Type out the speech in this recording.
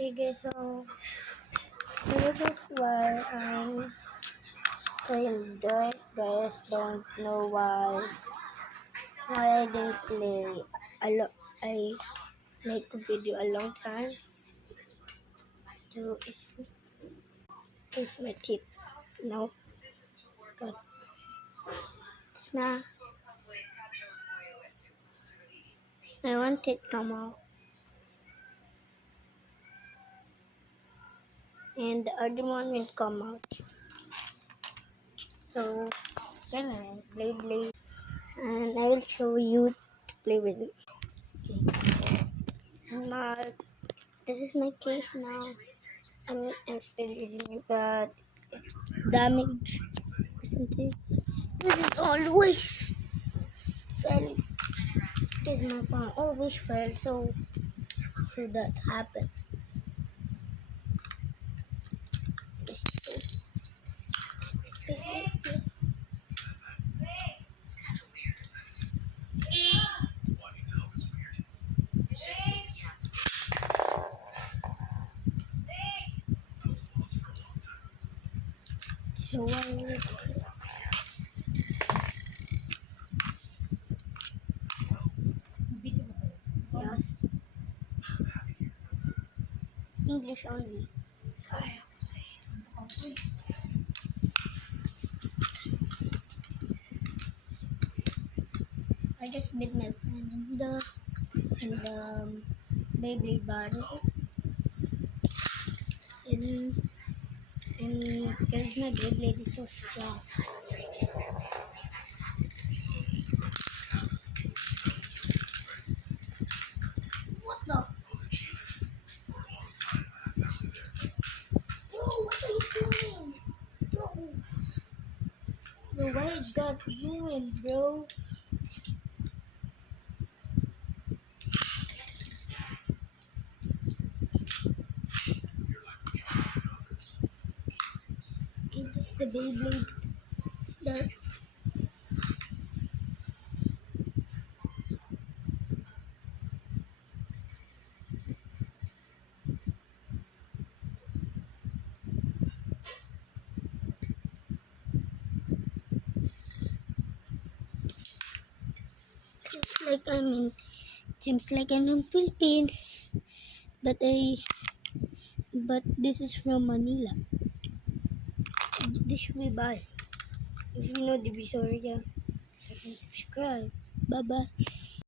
Hey guys, so this is why I'm playing Dirt. Guys, don't know why I didn't play I make a video a long time to is my teeth. No, but it's not. I want it come out, and the other one will come out. So, play, and I will show you to play with it. Okay. This is my case now. I'm still using it, but it's damaged or something. This is always fell. This my phone always fell, so that happened. So yes, English only. I just met my friend in the Beyblade battle, and because my Beyblade is so strong. What the? Bro, what are you doing? Bro, why it got ruined, bro? It's the Beyblade that seems like I'm in Philippines, but this is from Manila. This should be bye. If you know the Visoria, you can subscribe. Bye bye.